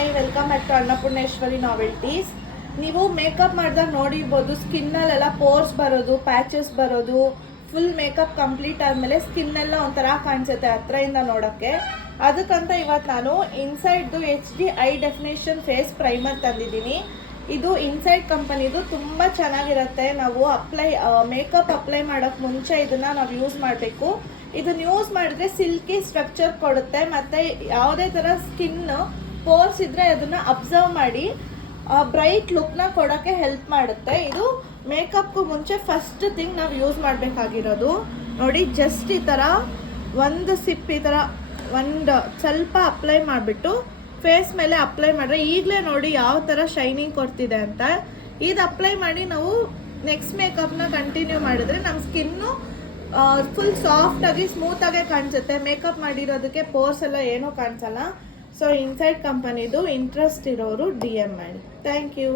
Hi, welcome back to Annapoorneshwari novelties. ನೀವು makeup ಮಾಡಿದಾಗ ನೋಡಿರ್ಬೋದು, ಸ್ಕಿನ್ನಲ್ಲೆಲ್ಲ ಪೋರ್ಸ್ ಬರೋದು, ಪ್ಯಾಚಸ್ ಬರೋದು, ಫುಲ್ ಮೇಕಪ್ ಕಂಪ್ಲೀಟ್ ಆದಮೇಲೆ ಸ್ಕಿನ್ನೆಲ್ಲ ಒಂಥರ ಕಾಣಿಸುತ್ತೆ ಹತ್ರದಿಂದ ನೋಡೋಕ್ಕೆ. ಅದಕ್ಕಂತ ಇವತ್ತು ನಾನು ಇನ್ಸೈಡ್ದು HD high definition face primer ತಂದಿದ್ದೀನಿ. ಇದು ಇನ್ಸೈಡ್ ಕಂಪನಿದು ತುಂಬ ಚೆನ್ನಾಗಿರುತ್ತೆ. ನಾವು ಮೇಕಪ್ ಅಪ್ಲೈ ಮಾಡೋಕ್ಕೆ ಮುಂಚೆ ಇದನ್ನು ನಾವು ಯೂಸ್ ಮಾಡಬೇಕು. ಇದನ್ನು ಯೂಸ್ ಮಾಡಿದ್ರೆ ಸಿಲ್ಕಿ ಸ್ಟ್ರಕ್ಚರ್ ಕೊಡುತ್ತೆ, ಮತ್ತು ಯಾವುದೇ ಥರ ಸ್ಕಿನ್ ಪೋರ್ಸ್ ಇದ್ದರೆ ಅದನ್ನು ಅಬ್ಸರ್ವ್ ಮಾಡಿ ಬ್ರೈಟ್ ಲುಕ್ನ ಕೊಡೋಕ್ಕೆ ಹೆಲ್ಪ್ ಮಾಡುತ್ತೆ. ಇದು ಮೇಕಪ್ಗೂ ಮುಂಚೆ ಫಸ್ಟ್ ಥಿಂಗ್ ನಾವು ಯೂಸ್ ಮಾಡಬೇಕಾಗಿರೋದು. ನೋಡಿ, ಜಸ್ಟ್ ಈ ಥರ ಒಂದು ಸಿಪ್ ಈ ಥರ ಒಂದು ಸ್ವಲ್ಪ ಅಪ್ಲೈ ಮಾಡಿಬಿಟ್ಟು ಫೇಸ್ ಮೇಲೆ ಅಪ್ಲೈ ಮಾಡಿದ್ರೆ ಈಗಲೇ ನೋಡಿ ಯಾವ ಥರ ಶೈನಿಂಗ್ ಕೊಡ್ತಿದೆ ಅಂತ. ಇದು ಅಪ್ಲೈ ಮಾಡಿ ನಾವು ನೆಕ್ಸ್ಟ್ ಮೇಕಪ್ನ ಕಂಟಿನ್ಯೂ ಮಾಡಿದ್ರೆ ನಮ್ಮ ಸ್ಕಿನ್ನು ಫುಲ್ ಸಾಫ್ಟಾಗಿ ಸ್ಮೂತಾಗೆ ಕಾಣಿಸುತ್ತೆ. ಮೇಕಪ್ ಮಾಡಿರೋದಕ್ಕೆ ಪೋರ್ಸ್ ಎಲ್ಲ ಏನೂ ಕಾಣಿಸಲ್ಲ. ಸೊ ಇನ್ಸೈಡ್ ಕಂಪನಿದು ಇಂಟ್ರೆಸ್ಟ್ ಇರೋರು DM ಮಾಡಿ. Thank you.